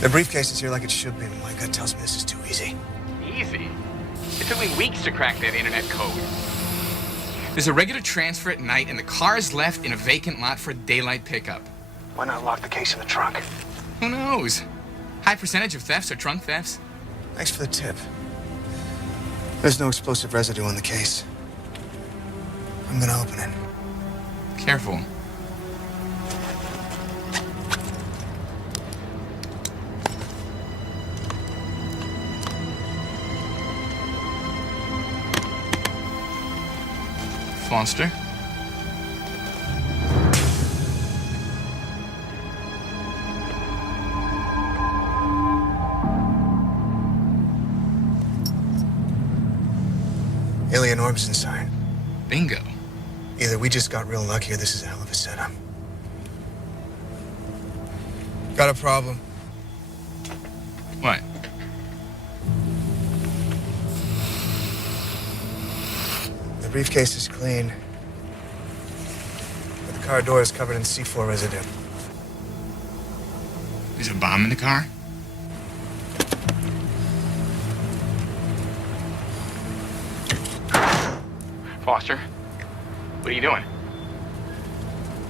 The briefcase is here like it should be, but my gut tells me this is too easy. Easy? It took me weeks to crack that internet code. There's a regular transfer at night, and the car is left in a vacant lot for daylight pickup. Why not lock the case in the trunk? Who knows? High percentage of thefts are trunk thefts. Thanks for the tip. There's no explosive residue on the case. I'm gonna open it. Careful. Foster? Alien orbs inside. Bingo. Either we just got real lucky or this is a hell of a setup. Got a problem. What? The briefcase is clean, but the car door is covered in C4 residue. There's a bomb in the car? Foster, what are you doing?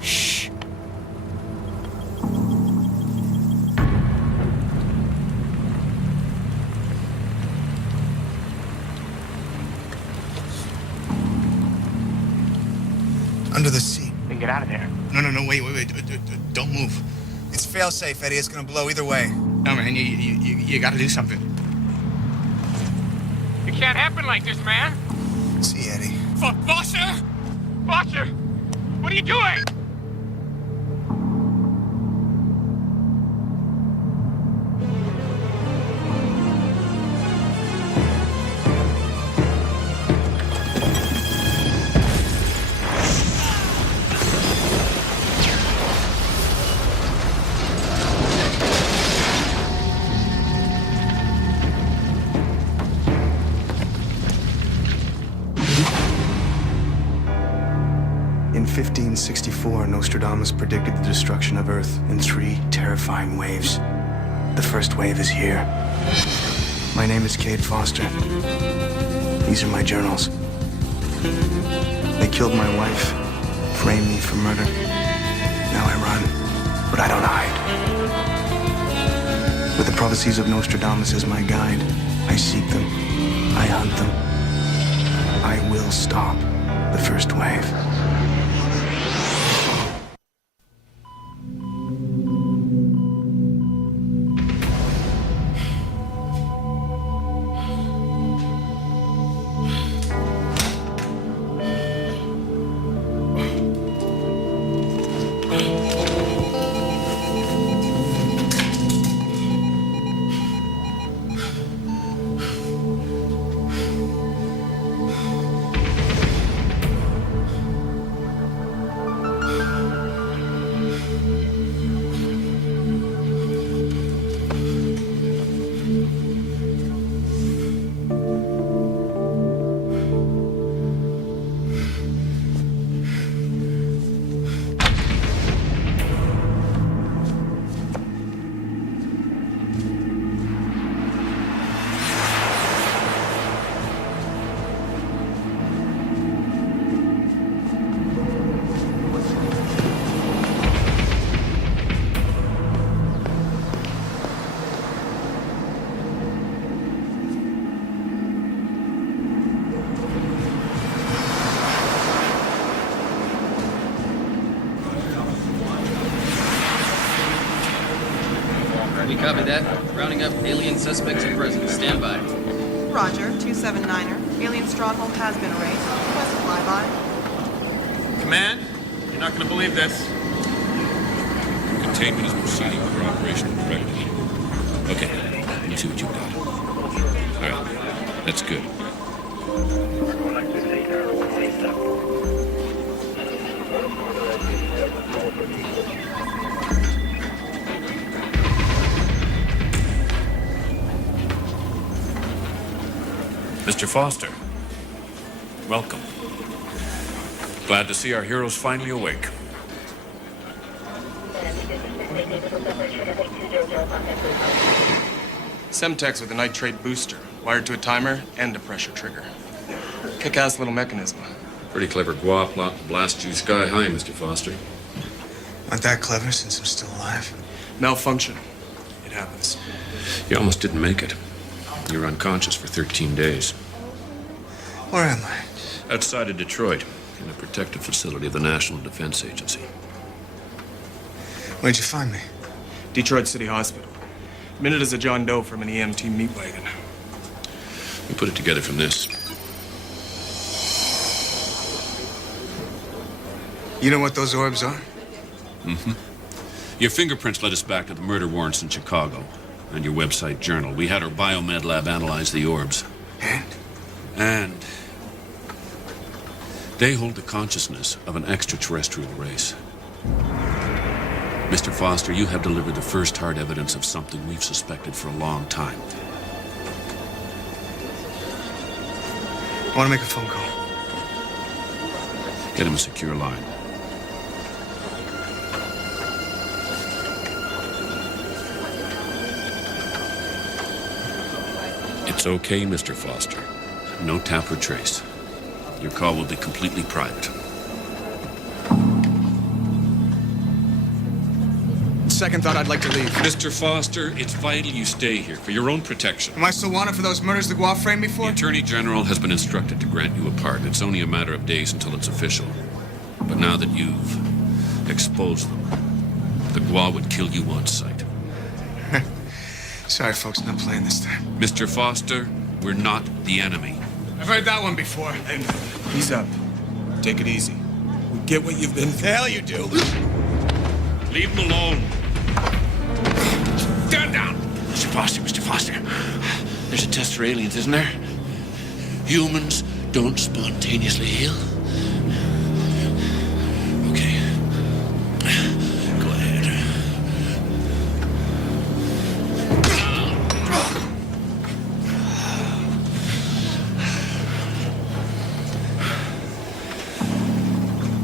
Shh. Under the seat. Then get out of there. No, wait. Don't move. It's fail-safe, Eddie. It's gonna blow either way. No, man, you gotta do something. It can't happen like this, man. See, Eddie. Foster! Foster! What are you doing? In 1564, Nostradamus predicted the destruction of Earth in 3 terrifying waves. The first wave is here. My name is Cade Foster. These are my journals. They killed my wife, framed me for murder. Now I run, but I don't hide. With the prophecies of Nostradamus as my guide, I seek them, I hunt them. I will stop the first wave. We copy that. Rounding up alien suspects at present. Stand by. Roger, 279er. Alien stronghold has been erased. Request a flyby. Command, you're not going to believe this. Containment is proceeding under operational correctly. Okay, let's see what you've got. All right, that's good. Mr. Foster, welcome. Glad to see our heroes finally awake. Semtex with a nitrate booster, wired to a timer and a pressure trigger. Kick-ass little mechanism. Pretty clever guap plot to blast you sky high, Mr. Foster. Not that clever since I'm still alive. Malfunction. It happens. You almost didn't make it. You were unconscious for 13 days. Where am I? Outside of Detroit, in a protective facility of the National Defense Agency. Where'd you find me? Detroit City Hospital. Minute as a John Doe from an EMT meat wagon. We put it together from this. You know what those orbs are? Mm-hmm. Your fingerprints led us back to the murder warrants in Chicago and your website journal. We had our biomed lab analyze the orbs. And they hold the consciousness of an extraterrestrial race. Mr. Foster, you have delivered the first hard evidence of something we've suspected for a long time. I want to make a phone call. Get him a secure line. It's okay, Mr. Foster. No tap or trace. Your call will be completely private. Second thought, I'd like to leave. Mr. Foster, it's vital you stay here for your own protection. Am I still wanted for those murders the Guap framed me for? The Attorney General has been instructed to grant you a pardon. It's only a matter of days until it's official. But now that you've exposed them, the Gua would kill you on sight. Sorry, folks, not playing this time. Mr. Foster, we're not the enemy. I've heard that one before. Hey, ease up. Take it easy. We get what you've been through. The hell you do. Leave him alone. Stand down! Mr. Foster. There's a test for aliens, isn't there? Humans don't spontaneously heal. Okay. Go ahead.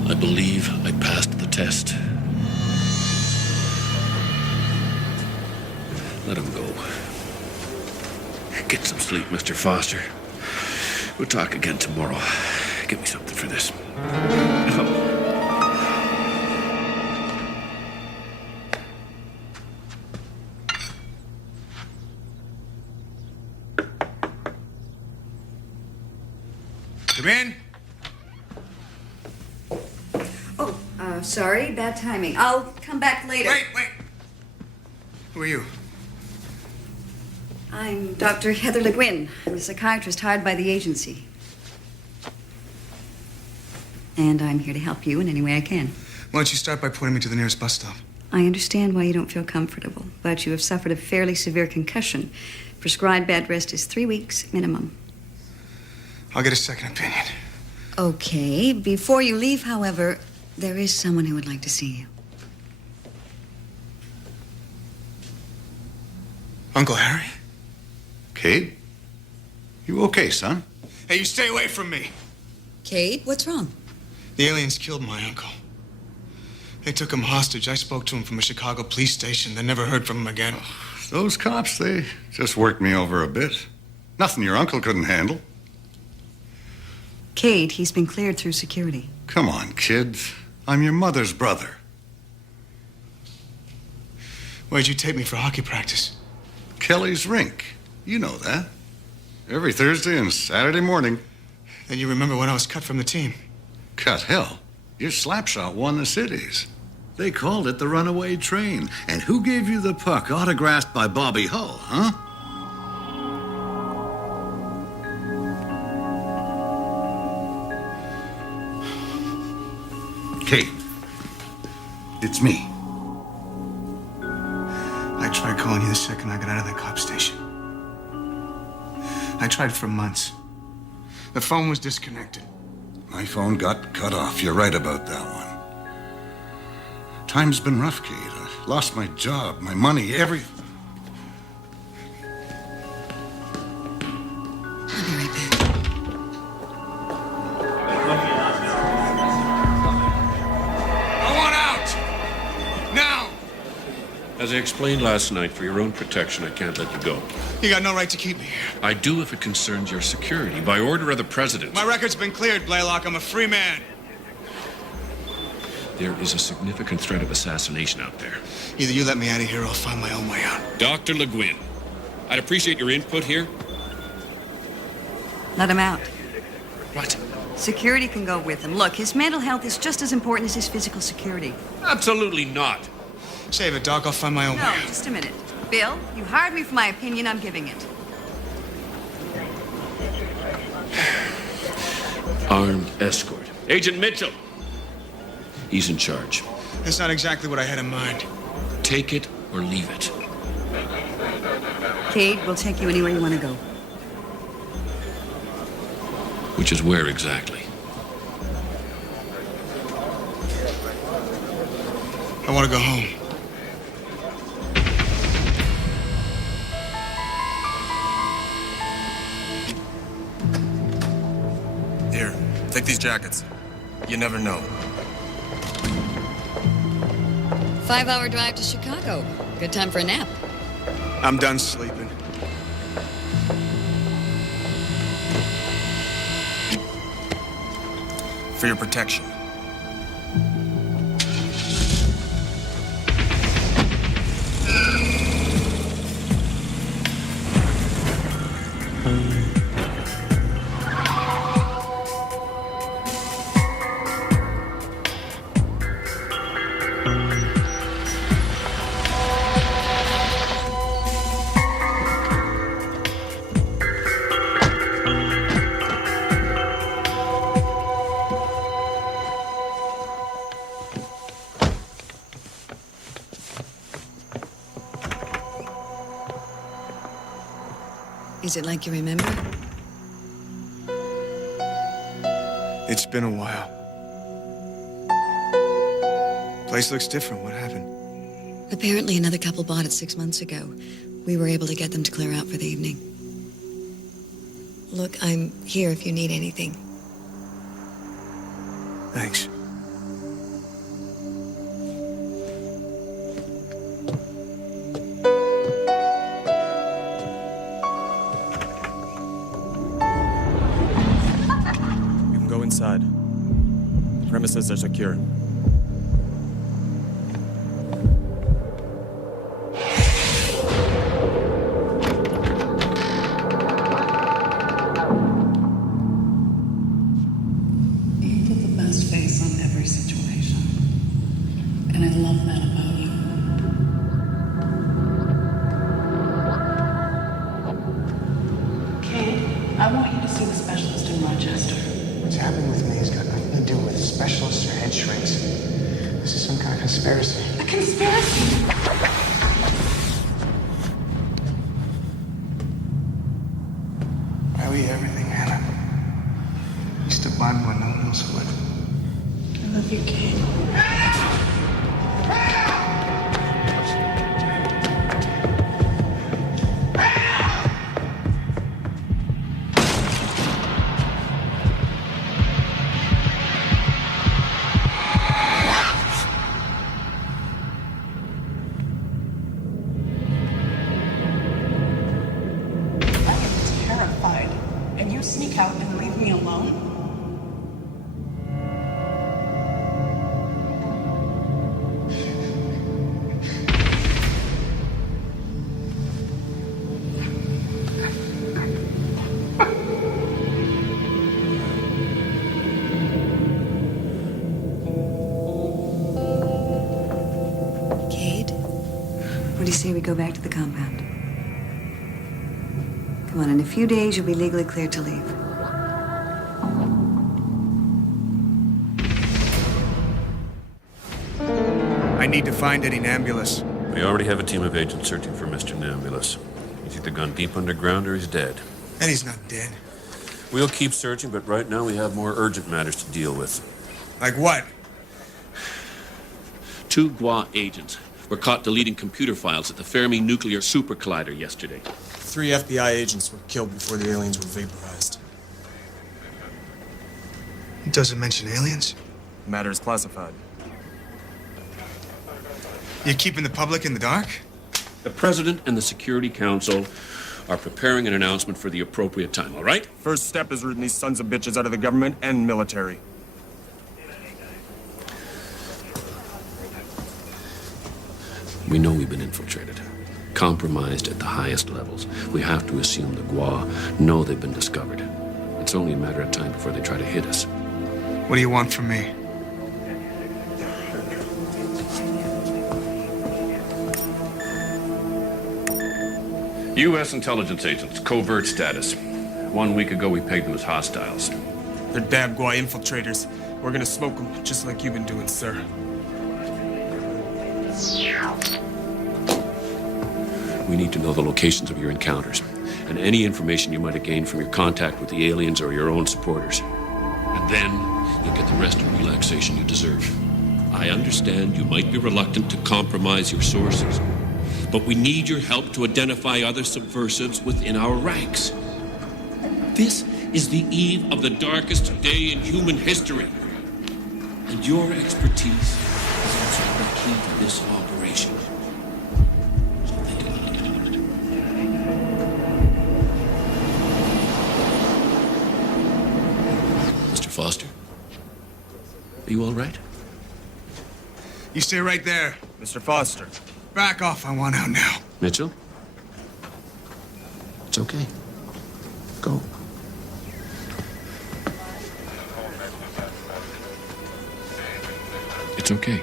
I believe I passed the test. Let him go. Get some sleep, Mr. Foster. We'll talk again tomorrow. Get me something for this. Come in. Sorry, bad timing. I'll come back later. Wait. Who are you? I'm Dr. Heather Le Guin. I'm a psychiatrist hired by the agency. And I'm here to help you in any way I can. Why don't you start by pointing me to the nearest bus stop? I understand why you don't feel comfortable, but you have suffered a fairly severe concussion. Prescribed bed rest is 3 weeks minimum. I'll get a second opinion. Okay. Before you leave, however, there is someone who would like to see you. Uncle Harry? Cade? You okay, son? Hey, you stay away from me. Cade, what's wrong? The aliens killed my uncle. They took him hostage. I spoke to him from a Chicago police station, then never heard from him again. Those cops, they just worked me over a bit. Nothing your uncle couldn't handle. Cade, he's been cleared through security. Come on, kid. I'm your mother's brother. Where'd you take me for hockey practice? Kelly's rink. You know that. Every Thursday and Saturday morning. Then you remember when I was cut from the team. Cut hell. Your slapshot won the cities. They called it the runaway train. And who gave you the puck autographed by Bobby Hull, huh? Kate, it's me. I tried calling you the second I got out of that cop station. I tried for months. The phone was disconnected. My phone got cut off. You're right about that one. Time's been rough, Kate. I lost my job, my money, everything. I'll be right back. I want out! Now! As I explained last night, for your own protection, I can't let you go. You got no right to keep me here. I do if it concerns your security, by order of the President. My record's been cleared, Blaylock. I'm a free man. There is a significant threat of assassination out there. Either you let me out of here or I'll find my own way out. Dr. Le Guin, I'd appreciate your input here. Let him out. What? Security can go with him. Look, his mental health is just as important as his physical security. Absolutely not. Save it, Doc. I'll find my own way No, out. just a minute. Bill, you hired me for my opinion. I'm giving it. Armed escort. Agent Mitchell. He's in charge. That's not exactly what I had in mind. Take it or leave it. Cade, we'll take you anywhere you want to go. Which is where exactly? I want to go home. Here, take these jackets. You never know. 5-hour drive to Chicago. Good time for a nap. I'm done sleeping. For your protection. Is it like you remember? It's been a while. Place looks different. What happened? Apparently another couple bought it 6 months ago. We were able to get them to clear out for the evening. Look, I'm here if you need anything. Thanks. Inside. The premises are secure. You put the best face on every situation. And I love that about you. Kate, I want you to see the specialist in Rochester. What's happened with me has got nothing to do with specialists or head shrinks. This is some kind of conspiracy. A conspiracy? I owe you everything, Hannah. You stood by me when no one else would. I love you, Kate. And you sneak out and leave me alone? Cade, what do you say we go back to the compound? Come on, in a few days, you'll be legally cleared to leave. I need to find Eddie Nambulus. We already have a team of agents searching for Mr. Nambulus. He's either gone deep underground or he's dead. Eddie's not dead. We'll keep searching, but right now we have more urgent matters to deal with. Like what? 2 GWA agents were caught deleting computer files at the Fermi Nuclear Super Collider yesterday. 3 FBI agents were killed before the aliens were vaporized. It doesn't mention aliens. The matter is classified. You're keeping the public in the dark? The President and the Security Council are preparing an announcement for the appropriate time, all right? First step is rooting these sons of bitches out of the government and military. We know we've been infiltrated, compromised at the highest levels. We have to assume the Gua know they've been discovered. It's only a matter of time before they try to hit us. What do you want from me? U.S. intelligence agents, covert status. 1 week ago, we pegged them as hostiles. They're damn Gua infiltrators. We're gonna smoke them, just like you've been doing, sir. We need to know the locations of your encounters and any information you might have gained from your contact with the aliens or your own supporters. And then you'll get the rest of relaxation you deserve. I understand you might be reluctant to compromise your sources, but we need your help to identify other subversives within our ranks. This is the eve of the darkest day in human history, and your expertise is also the key to this operation. So think about it. Mr. Foster, are you all right? You stay right there. Mr. Foster. Back off, I want out now. Mitchell? It's okay. Go. It's okay.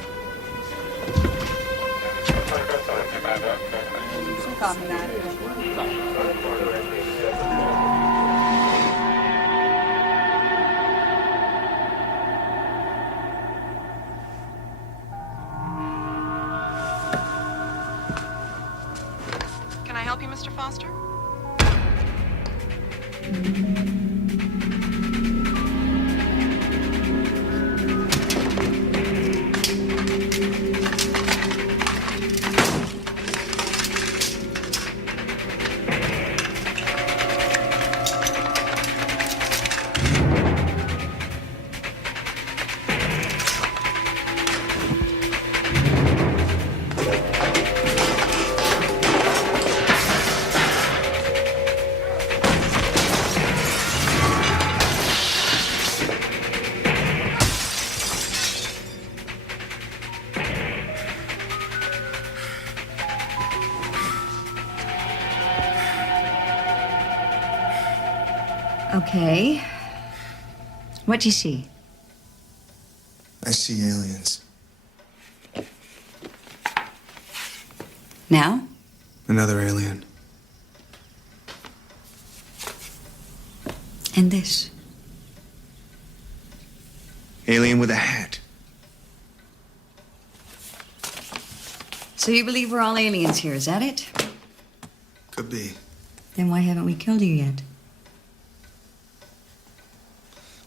Can I help you, Mr. Foster? Okay. What do you see? I see aliens. Now? Another alien. And this? Alien with a hat. So you believe we're all aliens here, is that it? Could be. Then why haven't we killed you yet?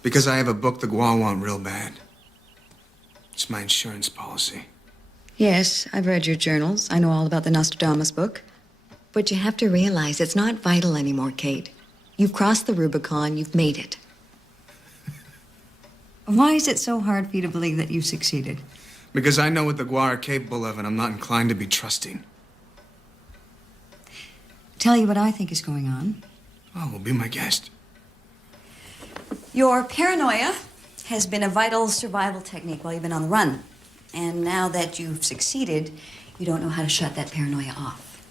Because I have a book the Gua want real bad. It's my insurance policy. Yes, I've read your journals. I know all about the Nostradamus book. But you have to realize it's not vital anymore, Kate. You've crossed the Rubicon, you've made it. Why is it so hard for you to believe that you've succeeded? Because I know what the Gua are capable of, and I'm not inclined to be trusting. Tell you what I think is going on. Oh, well, be my guest. Your paranoia has been a vital survival technique while you've been on the run. And now that you've succeeded, you don't know how to shut that paranoia off.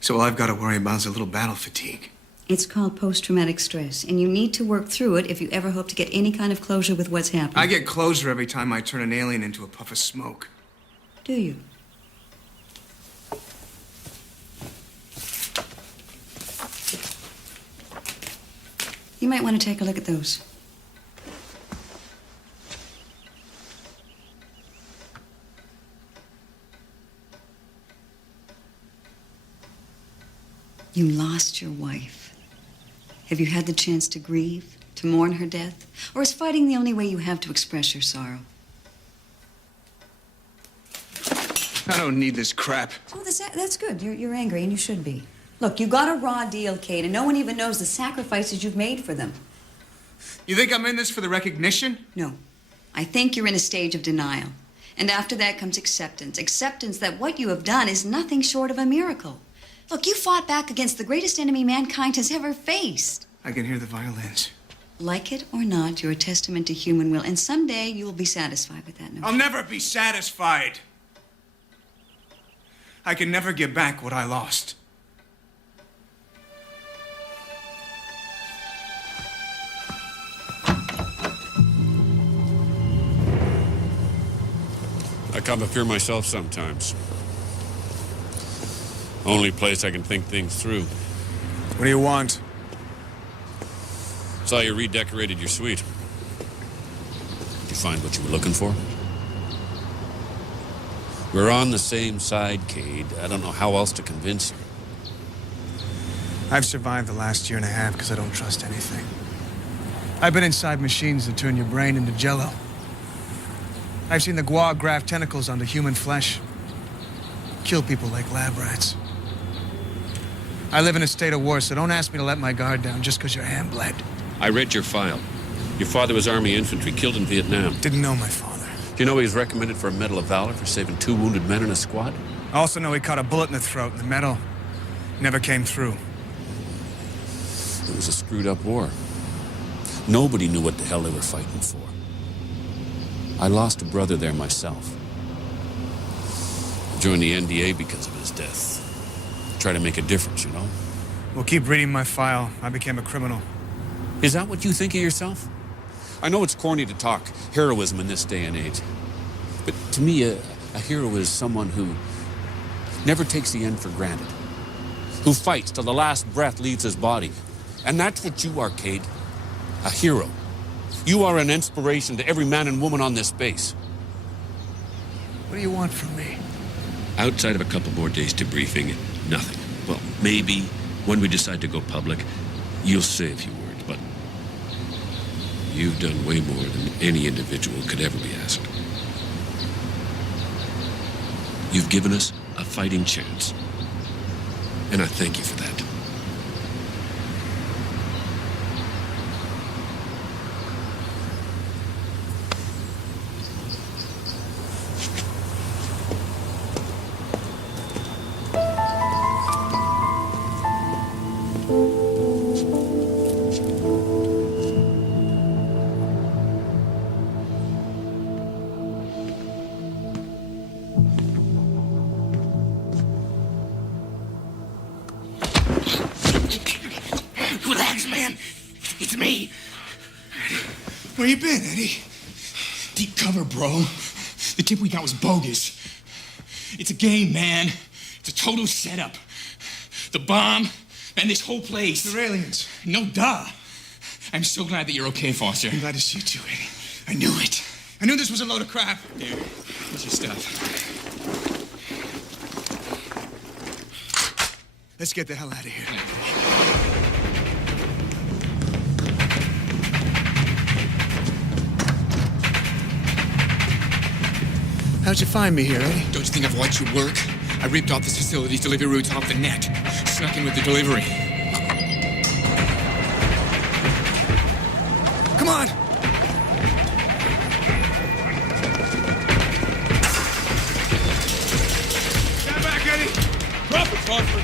So all I've got to worry about is a little battle fatigue. It's called post-traumatic stress, and you need to work through it if you ever hope to get any kind of closure with what's happened. I get closure every time I turn an alien into a puff of smoke. Do you? You might want to take a look at those. You lost your wife. Have you had the chance to grieve, to mourn her death? Or is fighting the only way you have to express your sorrow? I don't need this crap. Oh, that's good. You're angry, and you should be. Look, you got a raw deal, Kate, and no one even knows the sacrifices you've made for them. You think I'm in this for the recognition? No. I think you're in a stage of denial. And after that comes acceptance. Acceptance that what you have done is nothing short of a miracle. Look, you fought back against the greatest enemy mankind has ever faced. I can hear the violins. Like it or not, you're a testament to human will, and someday you will be satisfied with that notion. I'll never be satisfied. I can never get back what I lost. I come up here myself sometimes. Only place I can think things through. What do you want? Saw you redecorated your suite. Did you find what you were looking for? We're on the same side, Cade. I don't know how else to convince you. I've survived the last year and a half because I don't trust anything. I've been inside machines that turn your brain into jello. I've seen the guar graft tentacles onto human flesh. Kill people like lab rats. I live in a state of war, so don't ask me to let my guard down just because your hand bled. I read your file. Your father was Army infantry, killed in Vietnam. Didn't know my father. Do you know he was recommended for a Medal of Valor for saving 2 wounded men in a squad? I also know he caught a bullet in the throat, and the medal never came through. It was a screwed up war. Nobody knew what the hell they were fighting for. I lost a brother there myself. I joined the NDA because of his death. Try to make a difference, you know? Well, keep reading my file. I became a criminal. Is that what you think of yourself? I know it's corny to talk heroism in this day and age. But to me, a hero is someone who never takes the end for granted. Who fights till the last breath leaves his body. And that's what you are, Cade. A hero. You are an inspiration to every man and woman on this base. What do you want from me? Outside of a couple more days debriefing, nothing. Well, maybe when we decide to go public, you'll say a few words, but you've done way more than any individual could ever be asked. You've given us a fighting chance, and I thank you for that. Relax, man. It's me. Where you been, Eddie? Deep cover, bro. The tip we got was bogus. It's a game, man. It's a total setup. The bomb and this whole place. They're aliens. No duh. I'm so glad that you're okay, Foster. I'm glad to see you too, Eddie. I knew it. I knew this was a load of crap. Dude, here's your stuff. Let's get the hell out of here. How'd you find me here, Eddie? Don't you think I've watched your work? I ripped off this facility's delivery routes off the net. Snuck in with the delivery. Come on! Stand back, Eddie! Drop it, Foster.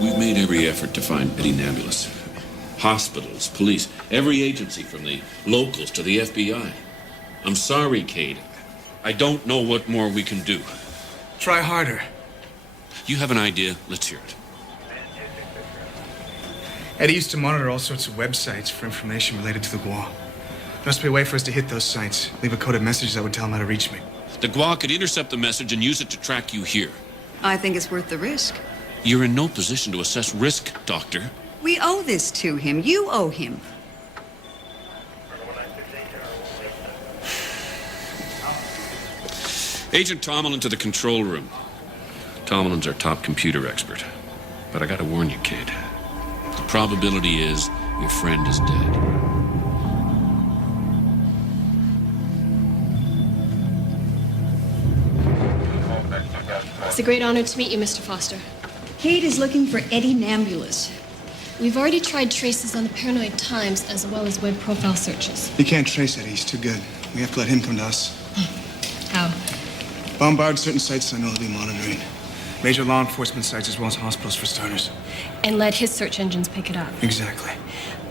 We've made every effort to find Eddie Nablus. Hospitals, police, every agency from the locals to the FBI. I'm sorry, Cade. I don't know what more we can do. Try harder. You have an idea? Let's hear it. Eddie used to monitor all sorts of websites for information related to the guar. There must be a way for us to hit those sites. Leave a coded message that would tell him how to reach me. The guar could intercept the message and use it to track you here. I think it's worth the risk. You're in no position to assess risk, Doctor. We owe this to him. You owe him. Agent Tomlin to the control room. Tomlin's our top computer expert. But I gotta warn you, kid. The probability is your friend is dead. It's a great honor to meet you, Mr. Foster. Kate is looking for Eddie Nambulus. We've already tried traces on the Paranoid Times as well as web profile searches. You can't trace Eddie. He's too good. We have to let him come to us. How? Bombard certain sites I know he'll be monitoring. Major law enforcement sites as well as hospitals for starters. And let his search engines pick it up. Exactly.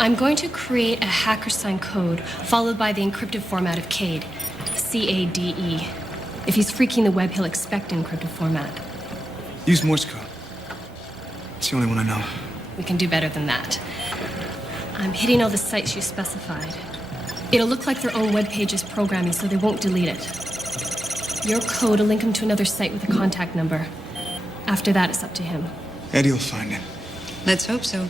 I'm going to create a hacker sign code followed by the encrypted format of CADE. C-A-D-E. If he's freaking the web, he'll expect encrypted format. Use Morse code. It's the only one I know. We can do better than that. I'm hitting all the sites you specified. It'll look like their own web page's programming, so they won't delete it. Your code will link him to another site with a contact number. After that, it's up to him. Eddie will find it. Let's hope so.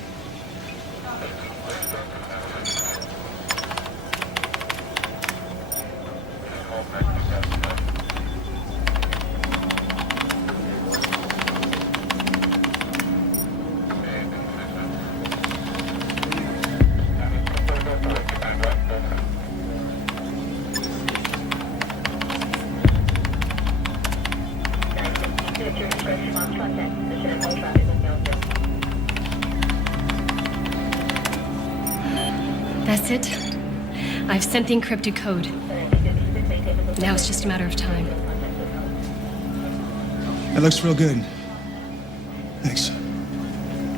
That's it. I've sent the encrypted code. Now it's just a matter of time. That looks real good. Thanks.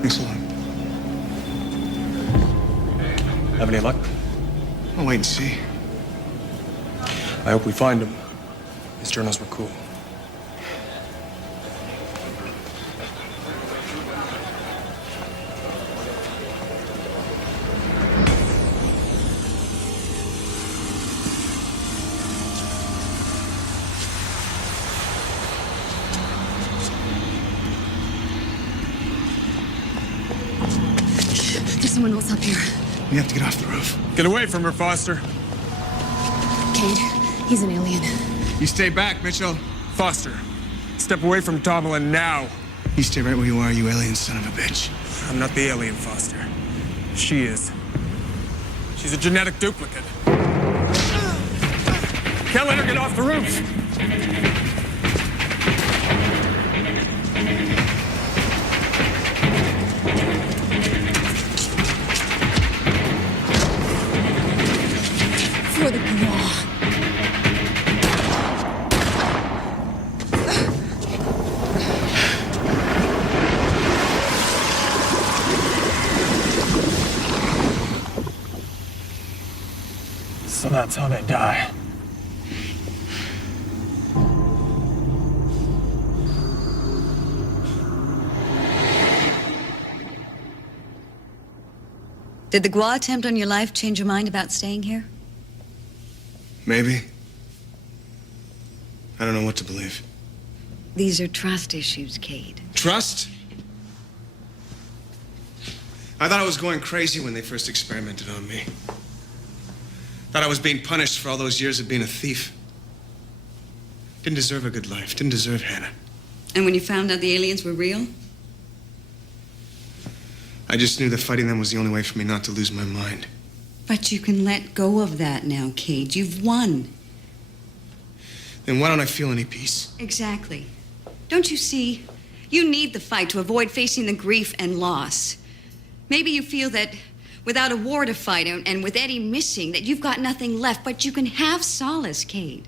Thanks a lot. Have any luck? I'll wait and see. I hope we find him. His journals were cool. There's someone else up here. We have to get off the roof. Get away from her, Foster. Cade, he's an alien. You stay back, Mitchell. Foster, step away from Tomlin now. You stay right where you are, you alien son of a bitch. I'm not the alien, Foster. She is. She's a genetic duplicate. Can't let her get off the roof. For the law. So that's how they die. Did the Gua attempt on your life change your mind about staying here? Maybe. I don't know what to believe. These are trust issues, Cade. Trust? I thought I was going crazy when they first experimented on me. Thought I was being punished for all those years of being a thief. Didn't deserve a good life. Didn't deserve Hannah. And when you found out the aliens were real? I just knew that fighting them was the only way for me not to lose my mind. But you can let go of that now, Cade. You've won. Then why don't I feel any peace? Exactly. Don't you see? You need the fight to avoid facing the grief and loss. Maybe you feel that without a war to fight and with Eddie missing, that you've got nothing left, but you can have solace, Cade.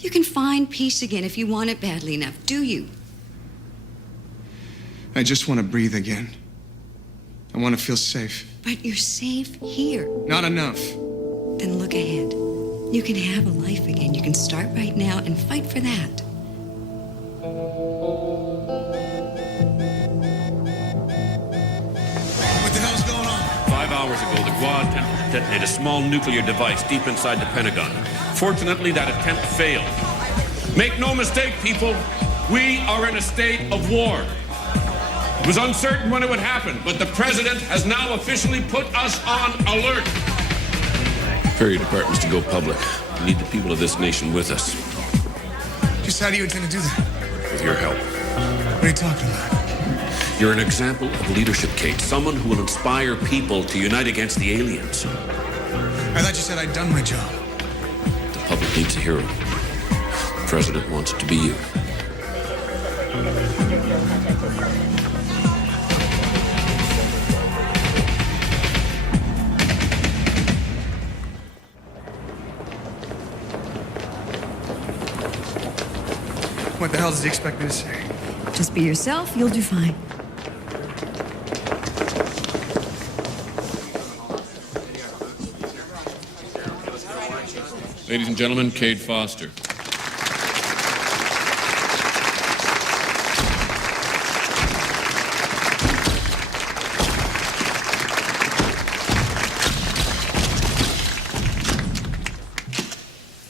You can find peace again if you want it badly enough, do you? I just want to breathe again. I want to feel safe. But you're safe here. Not enough. Then look ahead. You can have a life again. You can start right now and fight for that. What the hell's going on? 5 hours ago, the Gua attempted to detonate a small nuclear device deep inside the Pentagon. Fortunately, that attempt failed. Make no mistake, people, we are in a state of war. It was uncertain when it would happen, but the president has now officially put us on alert. Prairie departments to go public. We need the people of this nation with us. Just how do you intend to do that? With your help. What are you talking about? You're an example of leadership, Kate. Someone who will inspire people to unite against the aliens. I thought you said I'd done my job. The public needs a hero. The president wants it to be you. What the hell does he expect me to say? Just be yourself, you'll do fine. Ladies and gentlemen, Cade Foster.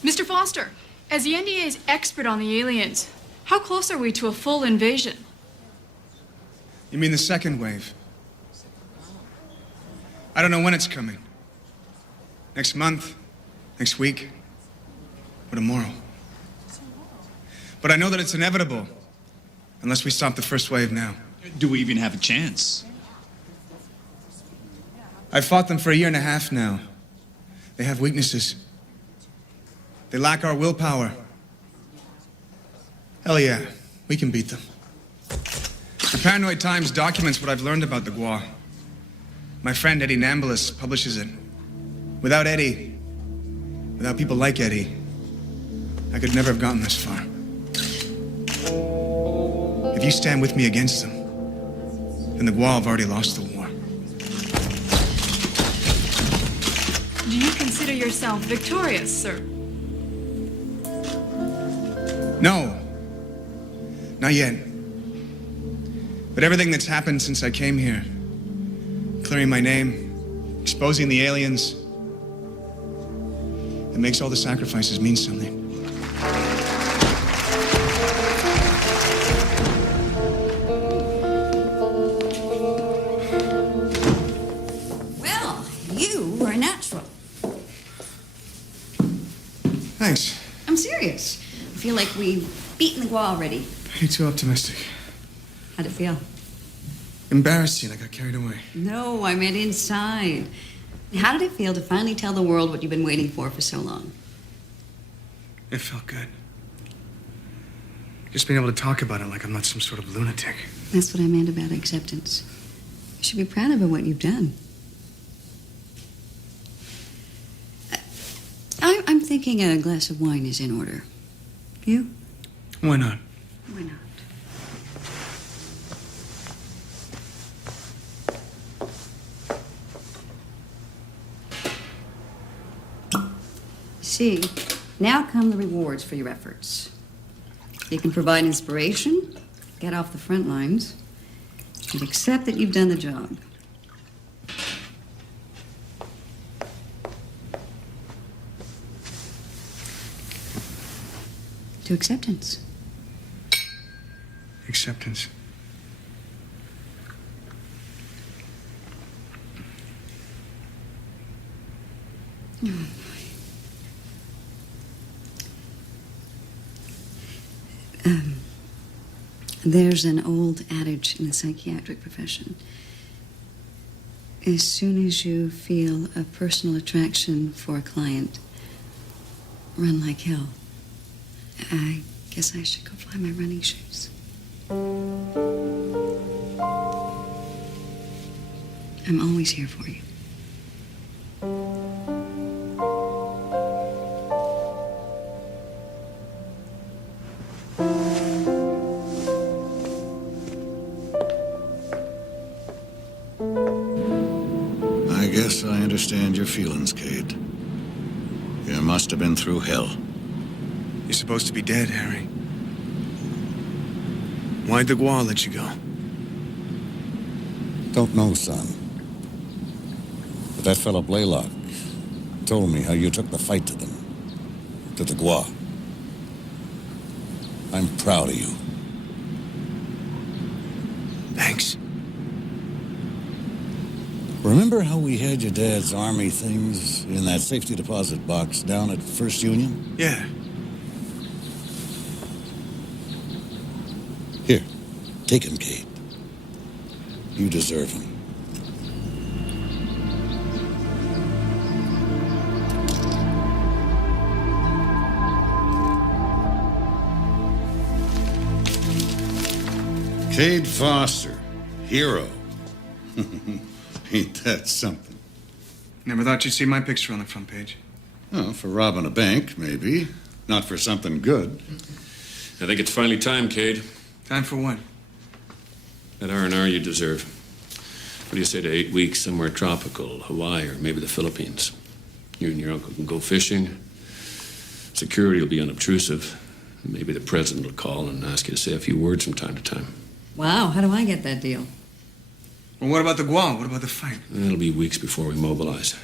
Mr. Foster, as the NDA's expert on the aliens, how close are we to a full invasion? You mean the second wave? I don't know when it's coming. Next month? Next week? Or tomorrow? But I know that it's inevitable. Unless we stop the first wave now. Do we even have a chance? I've fought them for 1.5 years now. They have weaknesses. They lack our willpower. Hell yeah, we can beat them. The Paranoid Times documents what I've learned about the Gua. My friend Eddie Nambulis publishes it. Without Eddie, without people like Eddie, I could never have gotten this far. If you stand with me against them, then the Gua have already lost the war. Do you consider yourself victorious, sir? No. Not yet. But everything that's happened since I came here, clearing my name, exposing the aliens, it makes all the sacrifices mean something. Well, you are a natural. Thanks. I'm serious. I feel like we've beaten the Gua already. You're too optimistic. How'd it feel? Embarrassing, I got carried away. No, I meant inside. How did it feel to finally tell the world what you've been waiting for so long? It felt good. Just being able to talk about it like I'm not some sort of lunatic. That's what I meant about acceptance. You should be proud of what you've done. I'm thinking a glass of wine is in order. You? Why not? Why not? See, now come the rewards for your efforts. You can provide inspiration, get off the front lines, and accept that you've done the job. To acceptance. Acceptance. Oh, there's an old adage in the psychiatric profession. As soon as you feel a personal attraction for a client, run like hell. I guess I should go find my running shoes. I'm always here for you. I guess I understand your feelings, Cade. You must have been through hell. You're supposed to be dead, Harry. Why'd the Gua let you go? Don't know, son. But that fellow Blaylock told me how you took the fight to them. To the Gua. I'm proud of you. Thanks. Remember how we had your dad's army things in that safety deposit box down at First Union? Yeah. Here, take him, Kate. You deserve him. Cade Foster, hero. Ain't that something? Never thought you'd see my picture on the front page. Well, for robbing a bank, maybe. Not for something good. I think it's finally time, Cade. Time for what? That R&R you deserve. What do you say to 8 weeks somewhere tropical, Hawaii, or maybe the Philippines? You and your uncle can go fishing. Security will be unobtrusive. Maybe the president will call and ask you to say a few words from time to time. Wow, how do I get that deal? Well, what about the Guam? What about the fight? It'll be weeks before we mobilize.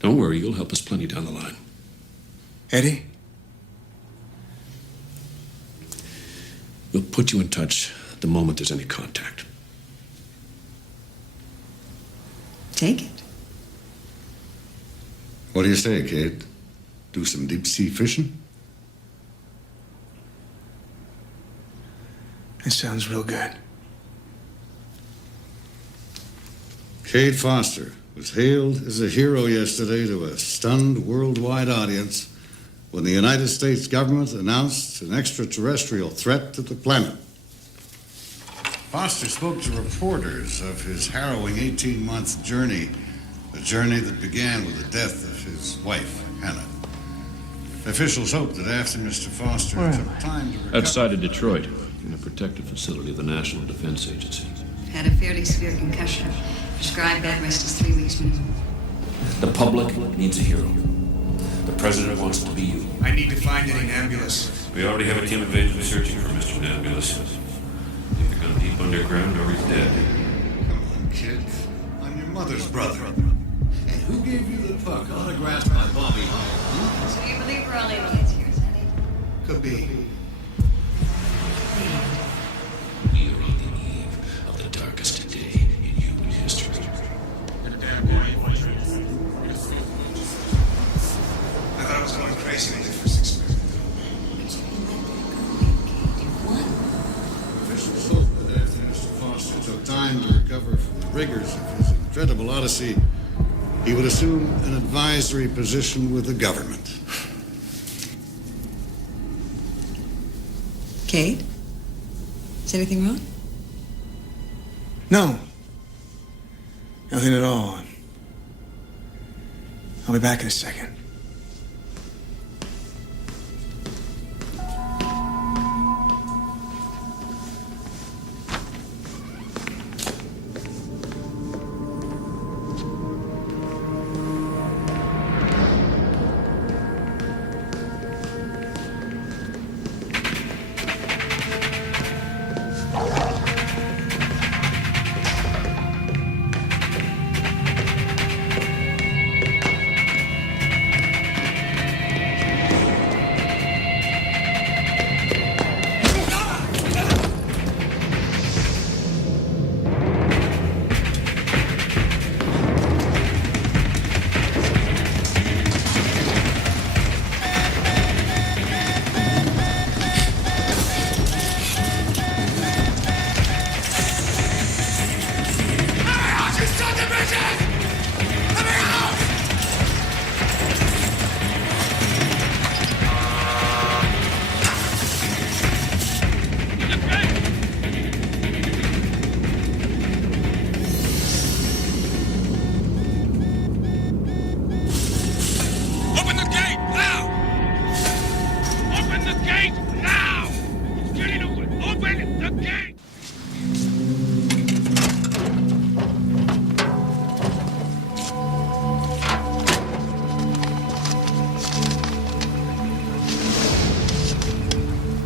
Don't worry, you'll help us plenty down the line. Eddie? We'll put you in touch the moment there's any contact. Take it. What do you say, Kate? Do some deep-sea fishing? It sounds real good. Cade Foster was hailed as a hero yesterday to a stunned worldwide audience when the United States government announced an extraterrestrial threat to the planet. Foster spoke to reporters of his harrowing 18-month journey, a journey that began with the death of his wife, Hannah. Officials hope that after Mr. Foster took time to recover... Outside of Detroit, in a protected facility of the National Defense Agency. Had a fairly severe concussion. Prescribed bed rest is 3 weeks minimum. The public needs a hero. The president wants to be you. I need to find Eddie Nebulous. We already have a team of agents searching for Mr. Nebulous. Either gone deep underground or he's dead. Come on, kid. I'm your mother's brother. And who gave you the puck autographed by Bobby Hall? So you believe we're all aliens here, is that it? Could be. We are on the eve of the darkest day in human history. I thought I was going crazy with the first experiment. Officials hope that after Mr. Foster took time to recover from the rigors of his incredible odyssey, he would assume an advisory position with the government. Kate? Is anything wrong? No. Nothing at all. I'll be back in a second.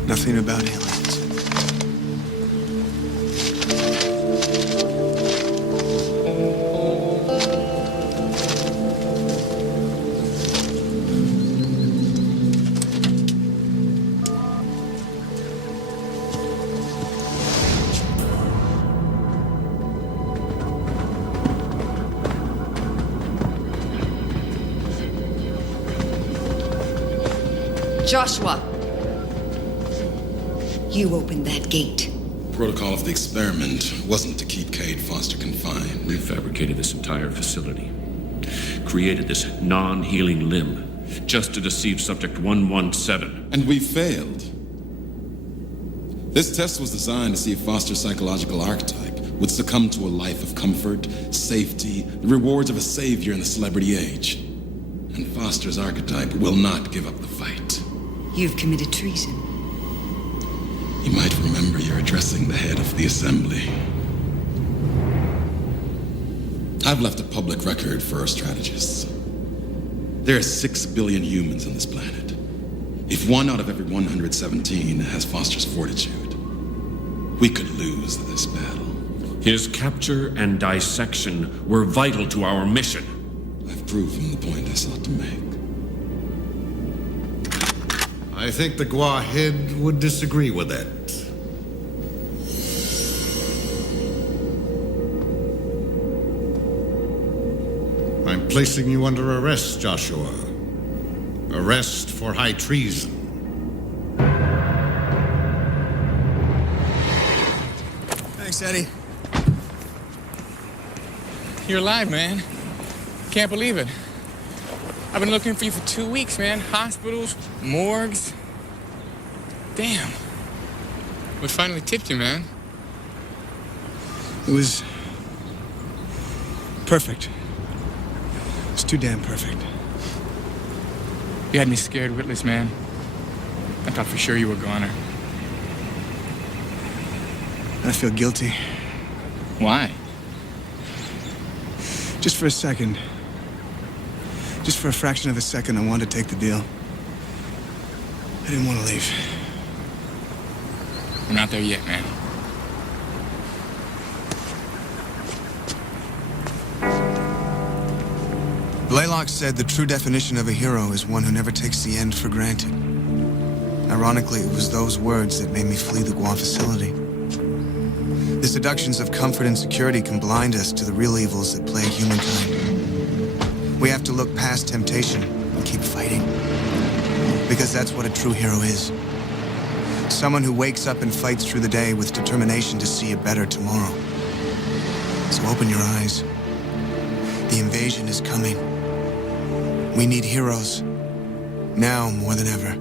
Nothing about aliens. Joshua! You opened that gate. protocol of the experiment wasn't to keep Cade Foster confined. We fabricated this entire facility. Created this non-healing limb just to deceive Subject 117. And we failed. This test was designed to see if Foster's psychological archetype would succumb to a life of comfort, safety, the rewards of a savior in the celebrity age. And Foster's archetype will not give up the fight. You've committed treason. You might remember you're addressing the head of the assembly. I've left a public record for our strategists. There are 6 billion humans on this planet. If 1 out of every 117 has Foster's fortitude, we could lose this battle. His capture and dissection were vital to our mission. I've proven the point I sought to make. I think the Gua head would disagree with that. I'm placing you under arrest, Joshua. Arrest for high treason. Thanks, Eddie. You're alive, man. Can't believe it. I've been looking for you for 2 weeks, man. Hospitals, morgues. Damn. What finally tipped you, man? It was perfect. It's too damn perfect. You had me scared witless, man. I thought for sure you were a goner. I feel guilty. Why? Just for a second. Just for a fraction of a second, I wanted to take the deal. I didn't want to leave. We're not there yet, man. Blaylock said the true definition of a hero is one who never takes the end for granted. Ironically, it was those words that made me flee the Gua facility. The seductions of comfort and security can blind us to the real evils that plague humankind. We have to look past temptation and keep fighting. Because that's what a true hero is. Someone who wakes up and fights through the day with determination to see a better tomorrow. So open your eyes. The invasion is coming. We need heroes. Now more than ever.